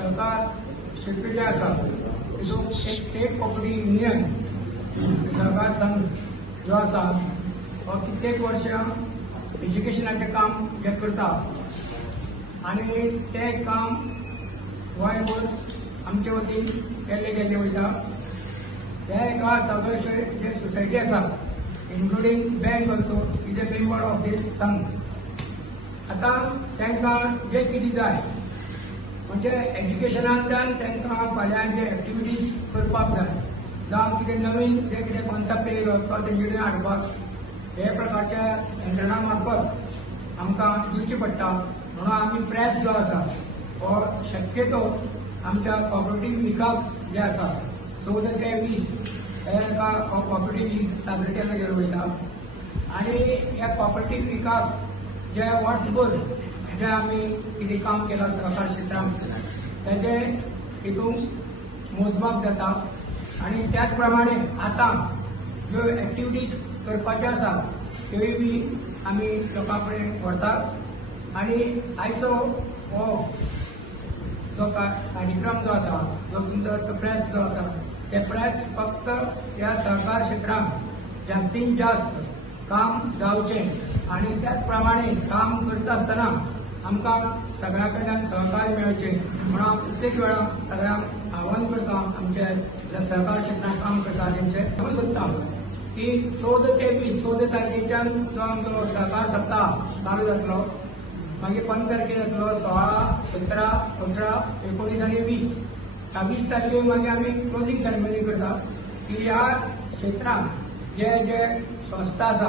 सहकार क्षेत्र जे आसा तितूंत एक स्टेट कॉपरेटिव्ह युनियन सहकार संघ जो आसा हो कित्येक वर्षां एज्युकेशनाचें काम जे करता आनी तें काम गोंयभर आमचे वतीन केल्लें वयता. हे एका सगळ्याचे जे सोसायटी आसा including bank also is a member of these संघ. आतां तांकां जे कितें जाय म्हणजे एज्युकेशनांतल्यान तांकां फाल्यां जे एक्टिविटीज करपाक जाय जावं कितें नवीन जे कितें कॉन्सेप्ट येयलो तो तेंचे कडेन हाडपाक हे प्रकारच्या यंत्रणा मार्फत आमकां दिवचे पडटा. म्हणून आमी प्रेस जो आसा हो शक्यतो आमच्या कॉपरेटिव्ह विकाक जे आसा 14 ते 20 हे एका कॉपरेटिव्ह वीक साजरे केल्लो गेलो वयता. आनी ह्या कॉपरेटिव्ह विकाक जे वर्सभर जे आमी कितें काम केलां सहकार क्षेत्रांत तेजे हितूंत मोजमाप जाता. आनी त्याच प्रमाणे आतां ज्यो एक्टिविटीज करपाच्यो आसा त्योय बी आमी लोकां कडेन व्हरतात. आनी आयचो हो जो कार्यक्रम जो आसा जो तुमचो प्रेस जो आसा ते प्रेस फक्त ह्या सहकार क्षेत्रांत जास्तीत जास्त काम जावचें आनी त्याच प्रमाणे काम करता आसतना आमकां सगळ्या कडल्यान सहकार्य मेळचें म्हणून हांव प्रत्येक वेळा सगळ्यांक आव्हान करता आमचे जे सहकार क्षेत्रांत काम करता तेंचे हांव सोदता की 14 ते 20 तारखेच्यान जो आमचो सहकार सप्ताह चालू जातलो मागीर 15 तारखेक जातलो 16, 17, 18, 19 आनी 20 ह्या 20 तारखेक मागीर आमी क्लोजिंग सेरेमनी करता की ह्या क्षेत्रांत जे जे संस्था आसा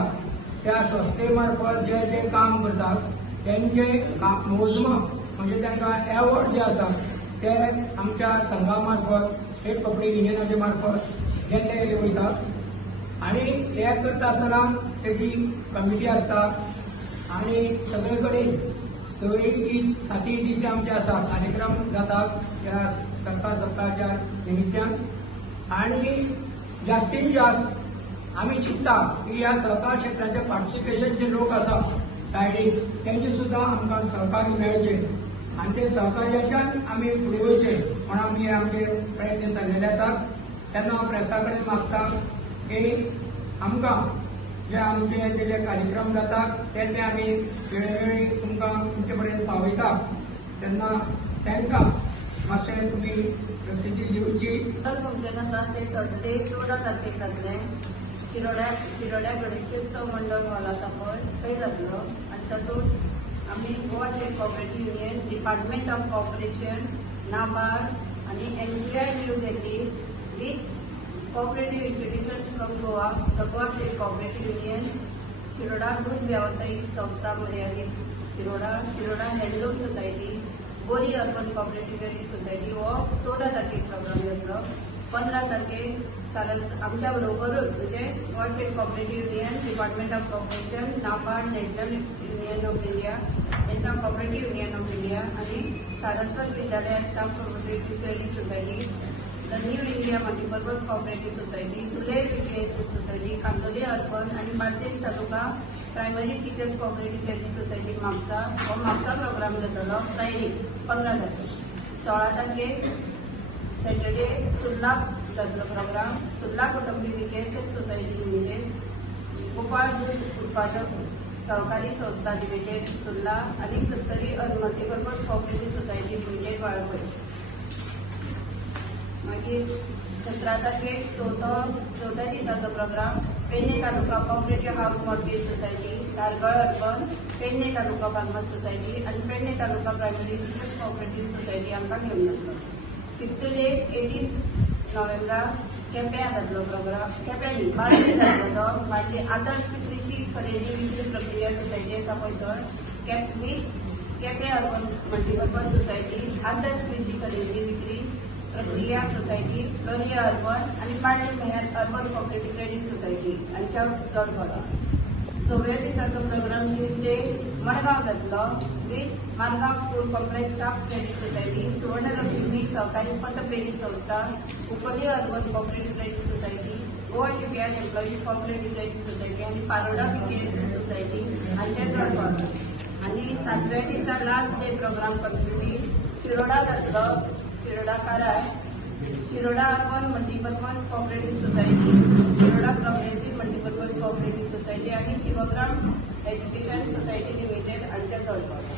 त्या संस्थे मार्फत जे जे काम करतात त्यांचे मोजमाप म्हणजे तांकां एवॉर्ड जे आसा ते आमच्या संघा मार्फत स्टेट कॉपरेटिव्ह युनियनाचे मार्फत गेले वयता. आनी हे करता आसतना तेजी कमिटी आसता आनी सगळे कडेन 6 दीस 7 दीस जे आमचे आसा कार्यक्रम जातात ह्या सहकार सप्ताहाच्या निमित्यान. आनी जास्तीत जास्त आमी चिंतता की ह्या सहकार क्षेत्राचे पार्टिसिपेशन जे लोक आसा सायडीक तेंचे सुद्दां आमकां सहकार्य मेळचें आनी ते सहकार्याच्यान आमी फुडें वयचे म्हण आमी आमचे प्रयत्न चाललेले आसात. तेन्ना हांव प्रेसा कडेन मागता की आमकां जे आमचे जे कार्यक्रम जातात ते आमी वेळोवेळी तुमकां तुमचे पर्यंत पावयता तेन्ना तांकां मातशें तुमी प्रसिद्धी दिवची. फंक्शन आसा ते थर्सडे 14 तारखेक जातले शिरोड्या गणेशोत्सव मंडळ हॉल आसा पळय थंय जातलो. आनी तातूंत आमी Goa state cooperative union department of cooperation NABARD आनी NCI new Delhi with cooperative institutions from Goa, the Goa State Cooperative Union, Shiroda दूध व्यावसायिक संस्था मर्यादित शिरोडा हँडलूम सोसायटी, बोरी अर्बन कॉपरेटिव्ह ट्रेडिंग सोसायटी हो 14 तारखेक प्रोग्राम जातलो. 15 तारखेक आमच्या बरोबरच म्हणजे Goa state cooperative union, department of cooperation, NABARD, national union of India, national cooperative union of India आणि Saraswat Vidyalaya staff cooperative trading society, the new India multipurpose cooperative society, Dhule PKS society, Candolim urban आणि Bardez taluka primary teachers cooperative trading society Mapusa हो Mapusa programme जातलो Friday 15 तारखेक. 16 तारखेक Saturday Surla जातलो programme. Surla कुटुंबी PKS society limited, Gopal दूध उत्पादक सहकारी संस्था लिमिटेड सुर्ला आणि Sattari multipurpose cooperative society limited Valvai. मागीर 17 तारखेक चवथ्या दिसाचो programme Pernem taluka cooperative house mortgage society, Kargal urban, Pernem taluka farmers society आणि Pernem taluka primary teachers cooperative society आमकां घेवन येतलो. 5 ते 18 नोव्हेंबरा केप्यां जातलो प्रोग्राम. केप्यां न्ही बार्देस जातलो तो. बार्देस आदर्श कृषी खरेदी विक्री प्रक्रिया सोसायटी आसा पळय थंय केप्यां अर्बन मल्टीपर्पज सोसायटी, आदर्श कृषी खरेदी विक्री प्रक्रिया सोसायटी, लोलया अर्बन आणि Padli Mehar urban cooperative trading society हांच्या जोडपाला. 6व्या दिसाचो प्रोग्राम ट्युजडे मडगांव जातलो with Margao school complex staff trading society, Suvarnalakshmi सहकारी पतपेढी संस्था, उपली urban cooperative trading society, Goa shipyard employees cooperative trading society आणि पारोडा PKS सोसायटी हांच्या जोडपाला. आणि 7व्या दिसा last day programme continue Shiroda जातलो शिरोडा काराय, Shiroda urban multipurpose cooperative society, Shiroda progressive multipurpose cooperative society आणि शिवग्राम एज्युकेशन सोसायटी लिमिटेड हांच्या तळपात.